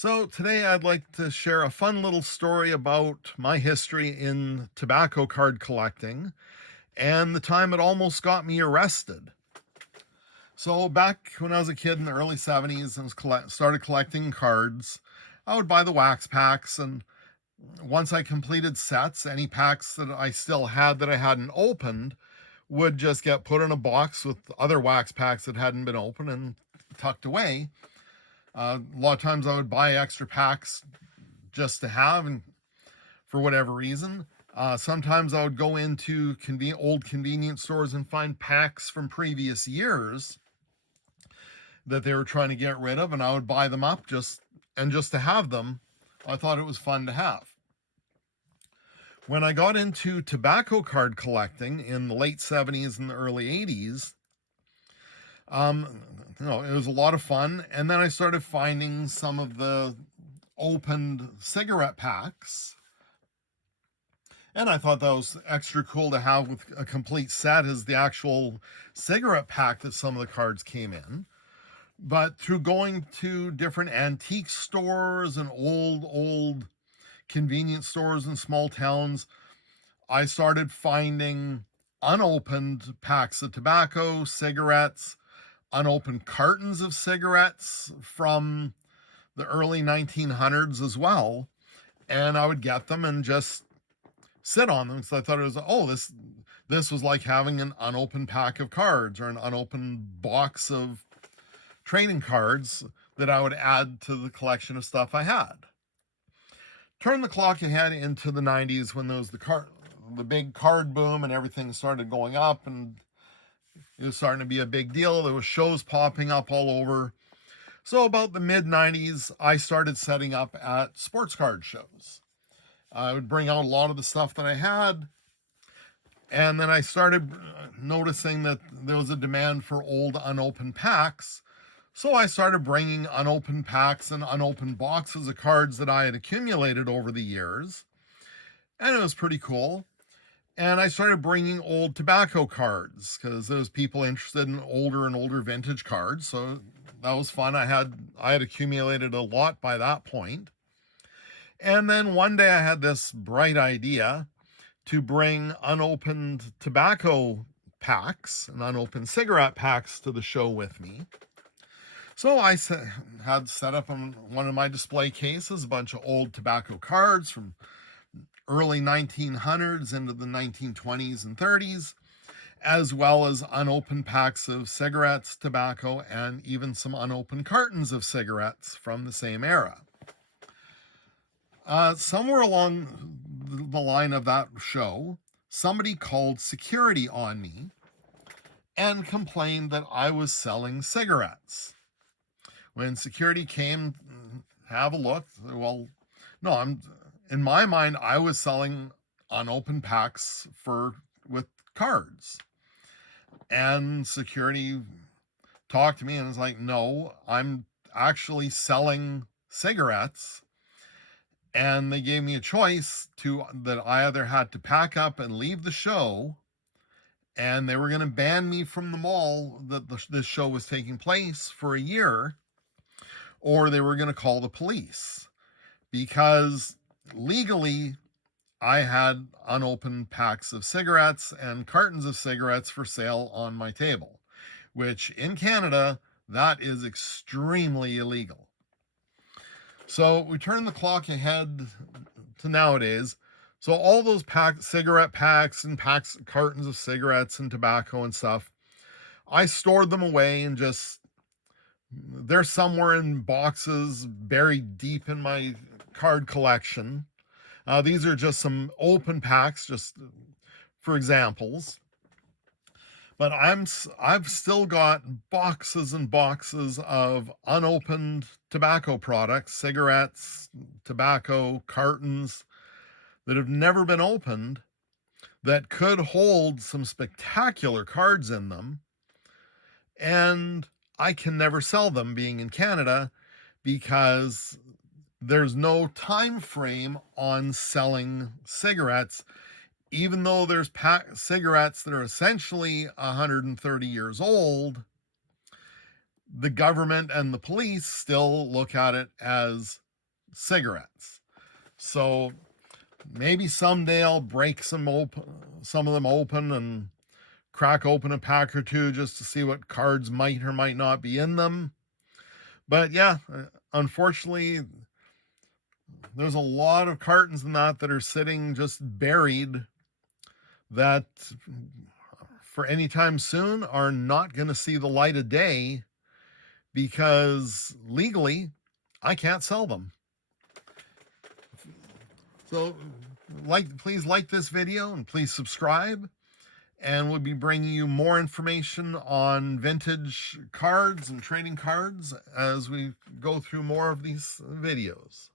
So, today I'd like to share a fun little story about my history in tobacco card collecting and the time it almost got me arrested. So, back when I was a kid in the early 70s and started collecting cards, I would buy the wax packs. And once I completed sets, any packs that I still had that I hadn't opened would just get put in a box with other wax packs that hadn't been opened and tucked away. A lot of times I would buy extra packs just to have, and for whatever reason. Sometimes I would go into old convenience stores and find packs from previous years that they were trying to get rid of, and I would buy them up just to have them. I thought it was fun to have. When I got into tobacco card collecting in the late 70s and the early 80s, um, it was a lot of fun. And then I started finding some of the opened cigarette packs, and I thought that was extra cool to have with a complete set is the actual cigarette pack that some of the cards came in. But through going to different antique stores and old convenience stores in small towns, I started finding unopened packs of tobacco, cigarettes, unopened cartons of cigarettes from the early 1900s as well. And I would get them and just sit on them. So I thought it was, this was like having an unopened pack of cards or an unopened box of trading cards that I would add to the collection of stuff I had. Turn the clock ahead into the 90s when there was the big card boom and everything started going up, and it was starting to be a big deal. There was shows popping up all over. So about the mid 90s, I started setting up at sports card shows. I would bring out a lot of the stuff that I had. And then I started noticing that there was a demand for old unopened packs. So I started bringing unopened packs and unopened boxes of cards that I had accumulated over the years. And it was pretty cool. And I started bringing old tobacco cards because there was people interested in older and older vintage cards. So that was fun. I had accumulated a lot by that point. And then one day I had this bright idea to bring unopened tobacco packs and unopened cigarette packs to the show with me. So I had set up on one of my display cases a bunch of old tobacco cards from early 1900s into the 1920s and 30s, as well as unopened packs of cigarettes, tobacco, and even some unopened cartons of cigarettes from the same era. Somewhere along the line of that show, somebody called security on me and complained that I was selling cigarettes. When security came, have a look, well, no, in my mind, I was selling unopened packs with cards. And security talked to me and was like, no, I'm actually selling cigarettes. And they gave me a choice that I either had to pack up and leave the show, and they were going to ban me from the mall that this show was taking place for a year, or they were going to call the police because legally I had unopened packs of cigarettes and cartons of cigarettes for sale on my table, which in Canada, that is extremely illegal. So we turn the clock ahead to nowadays. So all those cigarette packs and cartons of cigarettes and tobacco and stuff, I stored them away and they're somewhere in boxes buried deep in my card collection. These are just some open packs, just for examples. But I've still got boxes and boxes of unopened tobacco products, cigarettes, tobacco, cartons that have never been opened that could hold some spectacular cards in them. And I can never sell them being in Canada because there's no time frame on selling cigarettes, even though there's cigarettes that are essentially 130 years old. The government and the police still look at it as cigarettes. So maybe someday I'll break some of them open and crack open a pack or two just to see what cards might or might not be in them. But yeah, unfortunately, there's a lot of cartons in that are sitting just buried that for any time soon are not going to see the light of day because legally I can't sell them. So please like this video and please subscribe, and we'll be bringing you more information on vintage cards and trading cards as we go through more of these videos.